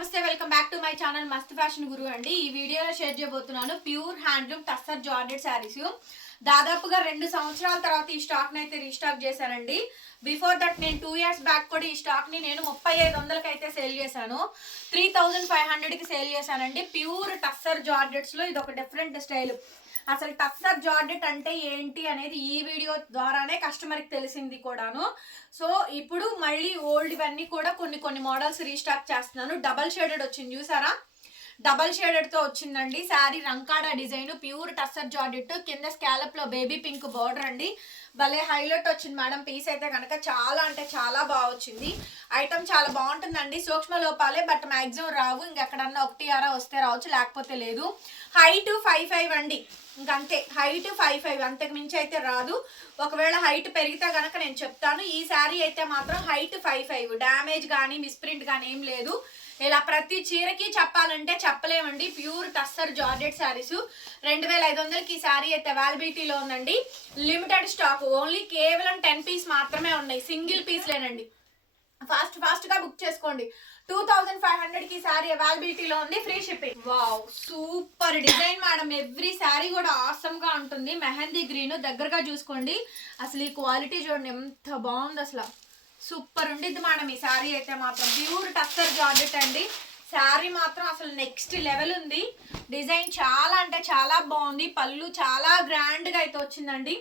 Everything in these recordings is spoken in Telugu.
నమస్తే welcome back to my channel Mast fashion Guru అండి. ఈ వీడియోలో షేర్ చేయబోతున్నాను ప్యూర్ హ్యాండ్లూమ్ టస్సర్ జార్డెడ్ శారీస్. దాదాపుగా రెండు సంవత్సరాల తర్వాత ఈ స్టాక్ని అయితే రీస్టాక్ చేశానండి. బిఫోర్ దట్ నేను టూ ఇయర్స్ బ్యాక్ కూడా ఈ స్టాక్ని నేను ముప్పై ఐదు వందలకి అయితే సేల్ చేశాను త్రీ థౌజండ్ ఫైవ్ హండ్రెడ్కి సేల్ చేశానండి. ప్యూర్ టస్సర్ జార్డెట్స్లో ఇది ఒక డిఫరెంట్ స్టైల్ అసలు టస్సర్ జార్డెట్ అంటే ఏంటి అనేది ఈ వీడియో ద్వారానే కస్టమర్కి తెలిసింది కూడాను. సో ఇప్పుడు మళ్ళీ ఓల్డ్ ఇవన్నీ కూడా కొన్ని కొన్ని మోడల్స్ రీస్టాక్ చేస్తున్నాను. డబల్ షేడెడ్ వచ్చింది చూసారా? డబల్ షేడెడ్తో వచ్చిందండి. శారీ రంకాడా డిజైన్ ప్యూర్ టస్సర్ జాడెట్ కింద స్కాలప్లో బేబీ పింక్ బార్డర్ అండి. భలే హైలైట్ వచ్చింది మేడం. పీస్ అయితే కనుక చాలా అంటే చాలా బాగా వచ్చింది. ఐటమ్ చాలా బాగుంటుందండి. సూక్ష్మ లోపాలే బట్ మ్యాక్సిమం రావు. ఇంకెక్కడన్నా ఒకటి ఆరా వస్తే రావచ్చు లేకపోతే లేదు. హైట్ ఫైవ్ ఫైవ్ అండి. ఇంకంతే హైట్ ఫైవ్ ఫైవ్ అంతకు మించి అయితే రాదు. ఒకవేళ హైట్ పెరిగితే కనుక నేను చెప్తాను. ఈ శారీ అయితే మాత్రం హైట్ ఫైవ్ ఫైవ్ డ్యామేజ్ కానీ మిస్ప్రింట్ కానీ ఏం లేదు. ఇలా ప్రతి చీరకి చెప్పాలంటే చెప్పలేమండి. Pure tussar georgette saris. రెండు వేల ఐదు వందలకి ఈ శారీ అయితే అవైలబిలిటీలో ఉందండి. లిమిటెడ్ స్టాక్ ఓన్లీ కేవలం టెన్ పీస్ మాత్రమే ఉన్నాయి. సింగిల్ పీస్లేనండి ఫాస్ట్ ఫాస్ట్గా బుక్ చేసుకోండి. టూ థౌజండ్ ఫైవ్ హండ్రెడ్కి సారీ అవైలబిలిటీలో ఉంది. Free shipping. Wow super design madam. Every sari కూడా ఆసమ్గా ఉంటుంది. మెహందీ గ్రీన్. దగ్గరగా చూసుకోండి. అసలు ఈ క్వాలిటీ చూడండి ఎంత బాగుంది అసలు. సూపర్ ఉండిద్ది మేడం ఈ శారీ అయితే మాత్రం. ప్యూర్ టస్సర్ జార్జెట్ అండి. శారీ మాత్రం అసలు నెక్స్ట్ లెవెల్ ఉంది. డిజైన్ చాలా అంటే చాలా బాగుంది. పళ్ళు చాలా గ్రాండ్గా అయితే వచ్చిందండి.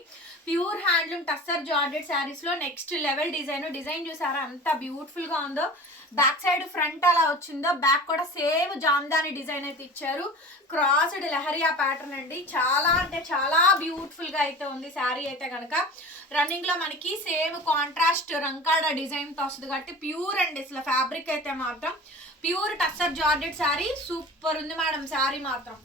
ప్యూర్ హ్యాండ్లూమ్ టస్సర్ జార్జెట్ శారీస్లో నెక్స్ట్ లెవెల్ డిజైన్. డిజైన్ చూసారా అంత బ్యూటిఫుల్గా ఉందో. బ్యాక్ సైడ్ ఫ్రంట్ అలా వచ్చిందో? బ్యాక్ కూడా సేమ్ జామ్దాని డిజైన్ అయితే ఇచ్చారు. క్రాస్డ్ లెహరియా ప్యాటర్న్ అండి. చాలా అంటే చాలా బ్యూటిఫుల్గా అయితే ఉంది శారీ అయితే కనుక రన్నింగ్లో మనకి సేమ్ కాంట్రాస్ట్ రంకాడ డిజైన్తో వస్తుంది కాబట్టి ప్యూర్ అండి అసలు ఫ్యాబ్రిక్ అయితే మాత్రం pure tussar georgette sari super ఉంది మేడం శారీ మాత్రం.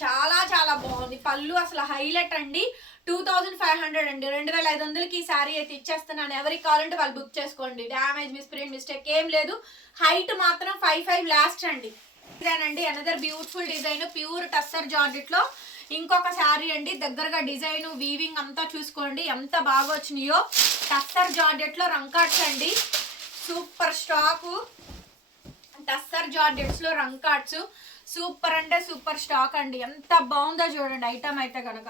చాలా చాలా బాగుంది. పళ్ళు అసలు హైలైట్ అండి. టూ థౌజండ్ ఫైవ్ హండ్రెడ్ అండి. రెండు వేల ఐదు వందలకి ఈ శారీ అయితే ఇచ్చేస్తున్నాను. ఎవరికి కావాలంటే వాళ్ళు బుక్ చేసుకోండి. డ్యామేజ్ మిస్ప్రింట్ మిస్టేక్ ఏం లేదు. హైట్ మాత్రం ఫైవ్ ఫైవ్ లాస్ట్ అండి. ఇదేనండి another beautiful design pure tussar జార్జెట్లో ఇంకొక శారీ అండి దగ్గరగా డిజైన్ వీవింగ్ అంతా చూసుకోండి. ఎంత బాగా వచ్చినాయో. టస్సర్ జార్జెట్లో రంకాట్స్ అండి. సూపర్ స్టాకు టస్సర్ జార్జెట్స్లో రంగ్ కార్డ్స్ సూపర్ అంటే సూపర్ స్టాక్ అండి. ఎంత బాగుందో చూడండి ఐటమ్ అయితే కనుక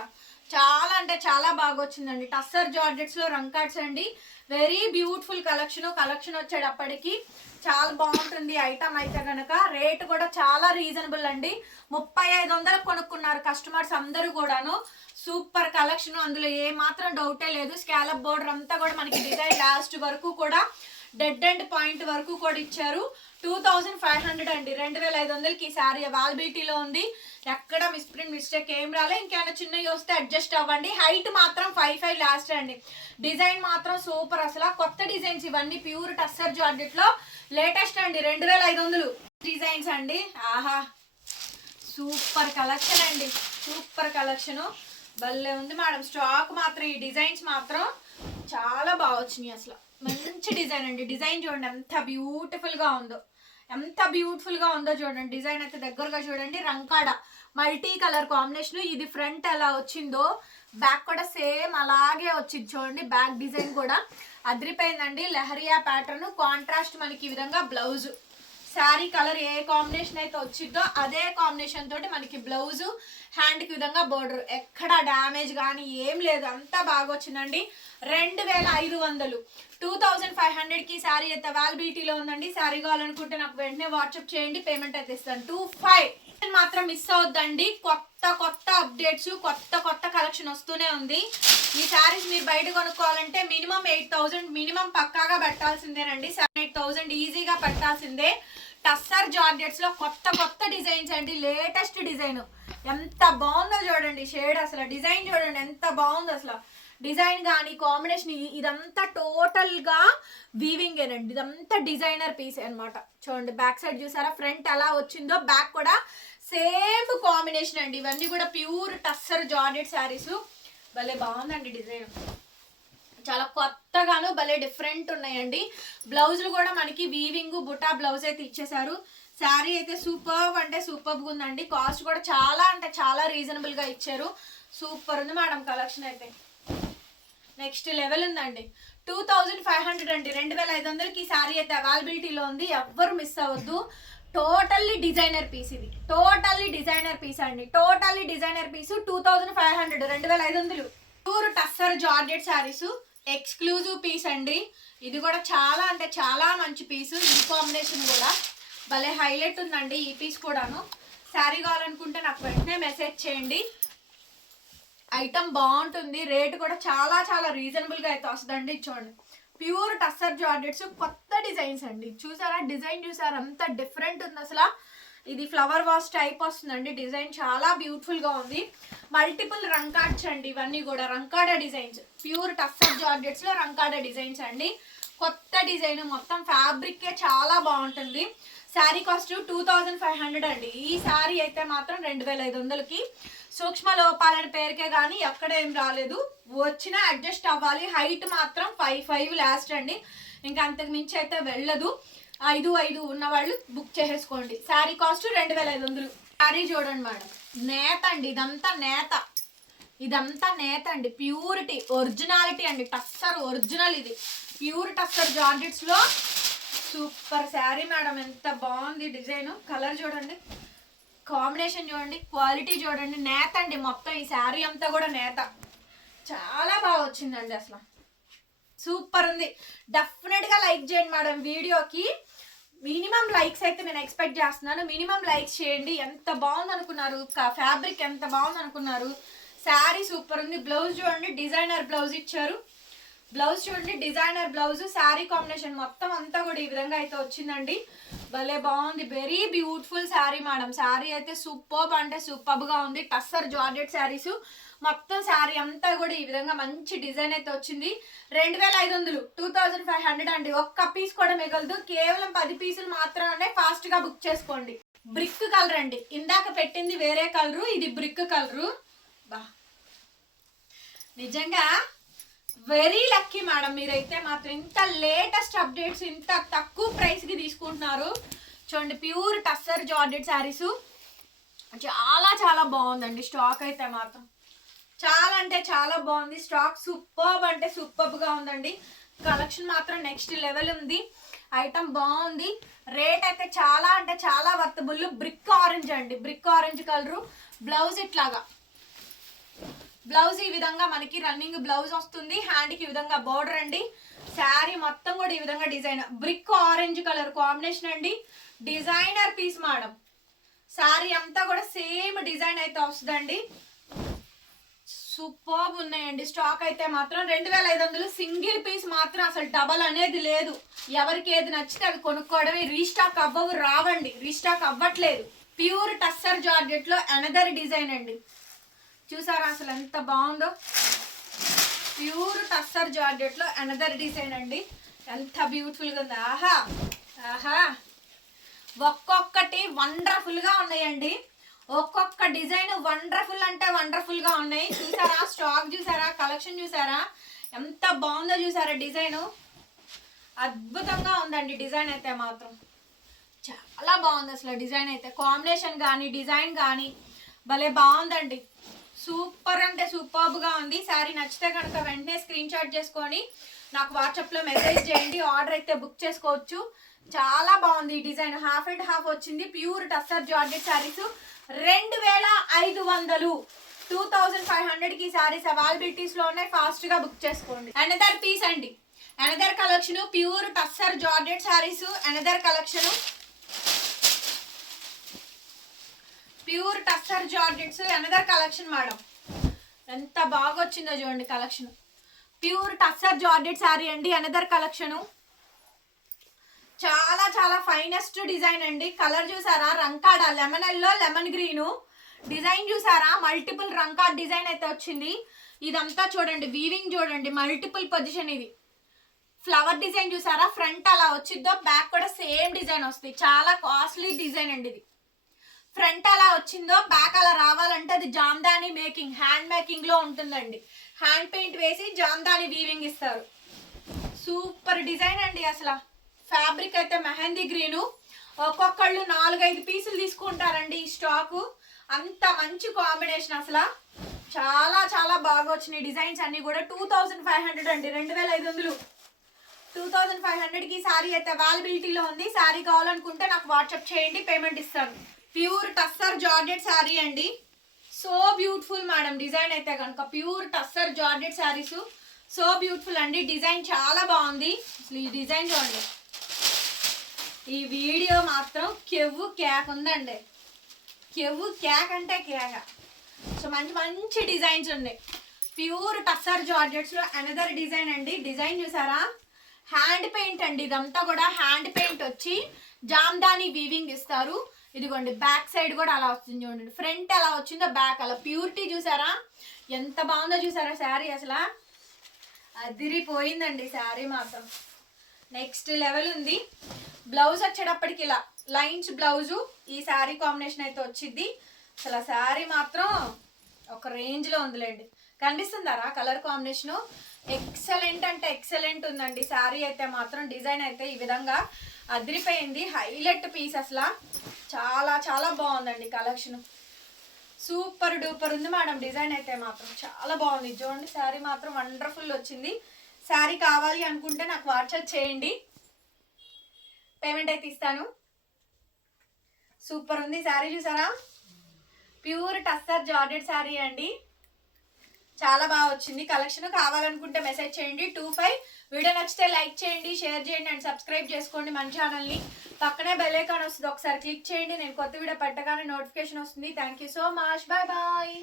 చాలా అంటే చాలా బాగా వచ్చిందండి టస్సర్ జార్జెట్స్లో రంగ్ కార్డ్స్ అండి. Very beautiful collection. కలెక్షన్ వచ్చేటప్పటికి చాలా బాగుంటుంది ఐటమ్ అయితే కనుక రేట్ కూడా చాలా రీజనబుల్ అండి. ముప్పై ఐదు వందలకు కొనుక్కున్నారు కస్టమర్స్ అందరూ కూడాను. Super collection. అందులో ఏ మాత్రం డౌటే లేదు. స్కాలప్ బోర్డర్ అంతా కూడా మనకి డిజైన్ లాస్ట్ వరకు కూడా డెడ్ అండ్ పాయింట్ వరకు కూడా ఇచ్చారు. టూ థౌజండ్ ఫైవ్ హండ్రెడ్ అండి. రెండు వేల ఐదు వందలకి ఈ శారీ అవైలబిలిటీలో ఉంది. ఎక్కడ మిస్ప్రింట్ మిస్టేక్ ఏం రాలే. ఇంకేమైనా చిన్నవి వస్తే అడ్జస్ట్ అవ్వండి. హైట్ మాత్రం ఫైవ్ ఫైవ్ లాస్ట్ అండి. డిజైన్ మాత్రం సూపర్ అసలు. కొత్త డిజైన్స్ ఇవన్నీ ప్యూర్ టస్సర్ జార్జెట్లో లేటెస్ట్ అండి. రెండు వేల ఐదు వందలు. డిజైన్స్ అండి. ఆహా. సూపర్ కలెక్షన్ అండి. సూపర్ కలెక్షను భలే ఉంది మేడం స్టాక్ మాత్రం ఈ డిజైన్స్ మాత్రం చాలా బాగా వచ్చినాయి అసలు. మంచి డిజైన్ అండి. డిజైన్ చూడండి ఎంత బ్యూటిఫుల్గా ఉందో. ఎంత బ్యూటిఫుల్గా ఉందో చూడండి. డిజైన్ అయితే దగ్గరగా చూడండి. రంకాడ మల్టీ కలర్ కాంబినేషన్. ఇది ఫ్రంట్ ఎలా వచ్చిందో బ్యాక్ కూడా సేమ్ అలాగే వచ్చింది చూడండి. బ్యాక్ డిజైన్ కూడా అదిరిపోయిందండి. లెహరియా ప్యాటర్న్. కాంట్రాస్ట్ మనకి ఈ విధంగా బ్లౌజ్. శారీ కలర్ ఏ కాంబినేషన్ అయితే వచ్చిందో అదే కాంబినేషన్ తోటి మనకి బ్లౌజ్ హ్యాండ్కి విధంగా బోర్డర్ ఎక్కడ డ్యామేజ్ కానీ ఏం లేదు. అంతా బాగా వచ్చిందండి. రెండు వేల ఐదు వందలు. టూ థౌజండ్ ఫైవ్ హండ్రెడ్కి శారీ అయితే అవైలబిలిటీలో ఉందండి. శారీ కావాలనుకుంటే నాకు వెంటనే వాట్సాప్ చేయండి. పేమెంట్ అయితే ఇస్తాను. టూ ఫైవ్ మాత్రం మిస్ అవద్దండి. కొత్త కొత్త అప్డేట్స్ కొత్త కొత్త కలెక్షన్ వస్తూనే ఉంది. ఈ శారీస్ మీరు బయట కొనుక్కోవాలంటే మినిమం ఎయిట్ థౌసండ్ మినిమం పక్కాగా పెట్టాల్సిందేనండి. సెవెన్ ఎయిట్ థౌసండ్ ఈజీగా పెట్టాల్సిందే. టస్సర్ జార్జెట్స్లో కొత్త కొత్త డిజైన్స్ అండి. లేటెస్ట్ డిజైన్ ఎంత బాగుందో చూడండి. షేడ్ అసలు. డిజైన్ చూడండి. ఎంత బాగుందో అసలు. డిజైన్ కానీ కాంబినేషన్ ఇదంతా టోటల్గా వీవింగ్ ఏనండి ఇదంతా డిజైనర్ పీస్ అన్నమాట. చూడండి. బ్యాక్ సైడ్ చూసారా? ఫ్రంట్ ఎలా వచ్చిందో బ్యాక్ కూడా సేమ్ కాంబినేషన్ అండి. ఇవన్నీ కూడా ప్యూర్ టస్సర్ జార్జెట్ శారీస్. భలే బాగుందండి డిజైన్. చాలా కొత్తగాను భలే డిఫరెంట్ ఉన్నాయండి. బ్లౌజులు కూడా మనకి వీవింగ్ బుటా బ్లౌజ్ అయితే ఇచ్చేసారు శారీ అయితే సూపర్ అంటే సూపర్ ఉందండి. కాస్ట్ కూడా చాలా అంటే చాలా రీజనబుల్గా ఇచ్చారు. సూపర్ ఉంది మేడం కలెక్షన్ అయితే. నెక్స్ట్ లెవెల్ ఉందండి. టూ థౌజండ్ ఫైవ్ హండ్రెడ్ అండి. రెండు వేల ఐదు వందలకి ఈ శారీ అయితే అవైలబిలిటీలో ఉంది. ఎవ్వరు మిస్ అవ్వద్దు. టోటల్లీ డిజైనర్ పీస్ ఇది. టోటల్లీ డిజైనర్ పీస్ అండి. Totally designer piece two thousand five hundred రెండు వేల ఐదు వందలు. Tour tussar georgette saris exclusive piece అండి. ఇది కూడా చాలా అంటే చాలా మంచి పీస్ ఈ కాంబినేషన్ కూడా. భలే హైలైట్ ఉందండి ఈ పీస్ కూడాను. శారీ కావాలనుకుంటే నాకు వెంటనే మెసేజ్ చేయండి. ఐటమ్ బాగుంటుంది రేట్ కూడా చాలా చాలా రీజనబుల్గా అయితే వస్తుందండి చూడండి. ప్యూర్ టస్సర్ జార్డెట్స్ కొత్త డిజైన్స్ అండి. చూసారా? డిజైన్ చూసారా? అంత డిఫరెంట్ ఉంది అసలు. ఇది ఫ్లవర్ వాష్ టైప్ వస్తుందండి. డిజైన్ చాలా బ్యూటిఫుల్గా ఉంది. మల్టిపుల్ రంకాడ్స్ అండి ఇవన్నీ కూడా. రంకాడా డిజైన్స్. ప్యూర్ టస్సర్ జార్జెట్స్లో రంకాడ రంకాడా డిజైన్స్ అండి. కొత్త డిజైన్. మొత్తం ఫ్యాబ్రిక్కే చాలా బాగుంటుంది. Sari cost two thousand five hundred అండి. ఈ శారీ అయితే మాత్రం రెండు వేల ఐదు వందలకి. సూక్ష్మ లోపాలని పేరుకే కానీ ఎక్కడ ఏం రాలేదు. వచ్చినా అడ్జస్ట్ అవ్వాలి. హైట్ మాత్రం ఫైవ్ ఫైవ్ లాస్ట్ అండి. ఇంకా అంతకు మించి అయితే వెళ్ళదు. ఐదు ఐదు ఉన్న వాళ్ళు బుక్ చేసేసుకోండి. శారీ కాస్ట్ రెండు వేల ఐదు వందలు. శారీ చూడండి మేడం. నేత అండి. ఇదంతా నేత. ఇదంతా నేత అండి. ప్యూరిటీ ఒరిజినాలిటీ అండి. టస్సర్ ఒరిజినల్ ఇది. ప్యూర్ టస్సర్ జాకెట్స్లో సూపర్ శారీ మేడం. ఎంత బాగుంది డిజైన్ కలర్ చూడండి. కాంబినేషన్ చూడండి. క్వాలిటీ చూడండి. నేత అండి. మొత్తం ఈ శారీ అంతా కూడా నేత. చాలా బాగా వచ్చిందండి అసలు. సూపర్ ఉంది. డెఫినెట్గా లైక్ చేయండి మేడం వీడియోకి మినిమం లైక్స్ అయితే నేను ఎక్స్పెక్ట్ చేస్తున్నాను. మినిమం లైక్స్ చేయండి. ఎంత బాగుంది అనుకున్నారు ఫ్యాబ్రిక్ ఎంత బాగుంది అనుకున్నారు శారీ సూపర్ ఉంది. బ్లౌజ్ చూడండి. డిజైనర్ బ్లౌజ్ ఇచ్చారు. బ్లౌజ్ చూడండి డిజైనర్ బ్లౌజ్ శారీ కాంబినేషన్ మొత్తం అంతా కూడా ఈ విధంగా అయితే వచ్చిందండి. భలే బాగుంది very beautiful sari madam. Sari అయితే సూపర్బ్ అంటే సూపర్బ్గా ఉంది. టస్సర్ జార్జెట్ శారీస్. మొత్తం శారీ అంతా కూడా ఈ విధంగా మంచి డిజైన్ అయితే వచ్చింది. రెండు వేల ఐదు వందలు టూ థౌజండ్ ఫైవ్ హండ్రెడ్ అండి. ఒక్క పీస్ కూడా మిగలదు. కేవలం పది పీసులు మాత్రమే ఫాస్ట్గా బుక్ చేసుకోండి. బ్రిక్ కలర్ అండి. ఇందాక పెట్టింది వేరే కలరు ఇది బ్రిక్ కలరు బా. నిజంగా వెరీ లక్కీ మేడం మీరైతే మాత్రం ఇంత లేటెస్ట్ అప్డేట్స్ ఇంత తక్కువ ప్రైస్కి తీసుకుంటున్నారు. చూడండి ప్యూర్ టస్సర్ జార్డెడ్ శారీస్. చాలా చాలా బాగుందండి. స్టాక్ అయితే మాత్రం చాలా అంటే చాలా బాగుంది. స్టాక్ సూపర్బ్ అంటే సూపర్బ్గా ఉందండి. కలెక్షన్ మాత్రం నెక్స్ట్ లెవెల్ ఉంది. ఐటమ్ బాగుంది. రేట్ అయితే చాలా అంటే చాలా వర్తబుల్. బ్రిక్ ఆరెంజ్ అండి. Brick orange colour. బ్లౌజ్ ఇట్లాగా. బ్లౌజ్ ఈ విధంగా మనకి రన్నింగ్ బ్లౌజ్ వస్తుంది. హ్యాండ్కి ఈ విధంగా బోర్డర్ అండి. శారీ మొత్తం కూడా ఈ విధంగా design brick orange colour combination అండి. డిజైనర్ పీస్ మేడం శారీ అంతా కూడా సేమ్ డిజైన్ అయితే వస్తుందండి. సూపర్ ఉన్నాయండి. స్టాక్ అయితే మాత్రం రెండు వేల ఐదు వందలు. సింగిల్ పీస్ మాత్రం అసలు డబల్ అనేది లేదు. ఎవరికి ఏది నచ్చితే అవి కొనుక్కోవడమే. రీస్టాక్ అవ్వవు రావండి. రీస్టాక్ అవ్వట్లేదు. ప్యూర్ టస్సర్ జార్జెట్లో అనదర్ డిజైన్ అండి. చూసారా అసలు ఎంత బాగుందో? ప్యూర్ టస్సర్ జార్జెట్లో అనదర్ డిజైన్ అండి. ఎంత బ్యూటిఫుల్గా ఉంది. ఆహా ఆహా. ఒక్కొక్కటి వండర్ఫుల్గా ఉన్నాయండి. ఒక్కొక్క డిజైన్ వండర్ఫుల్ అంటే వండర్ఫుల్గా ఉన్నాయి. చూసారా? స్టాక్ చూసారా? కలెక్షన్ చూసారా? ఎంత బాగుందో చూసారా డిజైన్ అద్భుతంగా ఉందండి డిజైన్ అయితే మాత్రం. చాలా బాగుంది అసలు డిజైన్ అయితే. కాంబినేషన్ కానీ డిజైన్ కానీ భలే బాగుందండి. సూపర్ అంటే సూపర్బ్గా ఉంది. శారీ నచ్చితే కనుక వెంటనే స్క్రీన్ షాట్ చేసుకొని నాకు వాట్సాప్లో మెసేజ్ చేయండి. ఆర్డర్ అయితే బుక్ చేసుకోవచ్చు. చాలా బాగుంది ఈ డిజైన్. హాఫ్ అండ్ హాఫ్ వచ్చింది. ప్యూర్ టస్సర్ జార్జెట్ శారీస్ రెండు వేల ఐదు వందలు. టూ థౌజండ్ ఫైవ్ హండ్రెడ్కి శారీస్ అవైలబిలిటీస్లో ఉన్నాయి. ఫాస్ట్గా బుక్ చేసుకోండి. అనదర్ పీస్ అండి. Another collection pure tussar georgette saris another collection pure tussar georgettes another collection madam. ఎంత బాగా వచ్చిందో చూడండి collection. Pure tussar georgette sari అండి అనదర్ కలెక్షను. చాలా చాలా ఫైనెస్ట్ డిజైన్ అండి. కలర్ చూసారా? Rangkat lemon yellow lemon green. Design చూసారా? మల్టిపుల్ రంకాడ్ డిజైన్ అయితే వచ్చింది. ఇదంతా చూడండి వీవింగ్ చూడండి మల్టిపుల్ పొజిషన్ ఇది. ఫ్లవర్ డిజైన్ చూసారా? ఫ్రంట్ అలా వచ్చిద్దో బ్యాక్ కూడా సేమ్ డిజైన్ వస్తుంది. చాలా కాస్ట్లీ డిజైన్ అండి ఇది. ఫ్రంట్ అలా వచ్చిందో బ్యాక్ అలా రావాలంటే అది జామ్దాని మేకింగ్ హ్యాండ్ మేకింగ్లో ఉంటుందండి. హ్యాండ్ పెయింట్ వేసి జామ్దాని వీవింగ్ ఇస్తారు. సూపర్ డిజైన్ అండి అసలు. ఫ్యాబ్రిక్ అయితే మెహందీ గ్రీను. ఒక్కొక్కళ్ళు నాలుగైదు పీసులు తీసుకుంటారండి ఈ స్టాకు. అంత మంచి కాంబినేషన్ అసలు. చాలా చాలా బాగా వచ్చినాయి డిజైన్స్ అన్ని కూడా. టూ థౌజండ్ ఫైవ్ హండ్రెడ్ అండి రెండు వేల ఐదు వందలు. టూ థౌజండ్ ఫైవ్ హండ్రెడ్కి శారీ అయితే అవైలబిలిటీలో ఉంది. శారీ కావాలనుకుంటే నాకు వాట్సాప్ చేయండి పేమెంట్ ఇస్తాను. ప్యూర్ టస్సర్ జార్జెట్ శారీ అండి. సో బ్యూటిఫుల్ మేడం డిజైన్ అయితే కనుక pure tussar georgette saris. So beautiful అండి డిజైన్ చాలా బాగుంది. అసలు ఈ డిజైన్ చూడండి. ఈ వీడియో మాత్రం కెవ్వు కేక్ ఉందండి. కెవ్వు కేక్ అంటే కేక. సో మంచి మంచి డిజైన్స్ ఉన్నాయి. ప్యూర్ టస్సర్ జార్జెట్స్లో అనదర్ డిజైన్ అండి. డిజైన్ చూసారా? హ్యాండ్ పెయింట్ అండి ఇదంతా కూడా హ్యాండ్ పెయింట్ వచ్చి జామ్దాని వీవింగ్ ఇస్తారు. ఇదిగోండి బ్యాక్ సైడ్ కూడా అలా వస్తుంది చూడండి. ఫ్రంట్ ఎలా వచ్చిందో బ్యాక్ అలా. ప్యూరిటీ చూసారా? ఎంత బాగుందో చూసారా శారీ అసలు? అదిరిపోయిందండి శారీ మాత్రం. నెక్స్ట్ లెవెల్ ఉంది. బ్లౌజ్ వచ్చేటప్పటికి ఇలా లైన్స్ బ్లౌజు ఈ శారీ కాంబినేషన్ అయితే వచ్చింది అసలు ఆ శారీ మాత్రం ఒక రేంజ్లో ఉందిలేండి. కనిపిస్తుందారా కలర్ కాంబినేషను ఎక్సలెంట్ అంటే ఎక్సలెంట్ ఉందండి. శారీ అయితే మాత్రం డిజైన్ అయితే ఈ విధంగా అదిరిపోయింది. హైలైట్ పీస్ అసలు. చాలా చాలా బాగుందండి కలెక్షన్ సూపర్ డూపర్ ఉంది మేడం డిజైన్ అయితే మాత్రం. చాలా బాగుంది. చూడండి శారీ మాత్రం వండర్ఫుల్ వచ్చింది. శారీ కావాలి అనుకుంటే నాకు వాట్సాప్ చేయండి. పేమెంట్ అయితే ఇస్తాను. సూపర్ ఉంది. శారీ చూసారా? ప్యూర్ టస్సర్ జార్జెట్ శారీ అండి. చాలా బాగా వచ్చింది. కలెక్షన్ కావాలనుకుంటే మెసేజ్ చేయండి. టూ ఫైవ్ వీడియో నచ్చితే లైక్ చేయండి షేర్ చేయండి అండ్ సబ్స్క్రైబ్ చేసుకోండి మన ఛానల్ని పక్కనే బెల్ ఐకాన్ వస్తుంది. ఒకసారి క్లిక్ చేయండి. నేను కొత్త వీడియో పెట్టగానే నోటిఫికేషన్ వస్తుంది. Thank you so much bye bye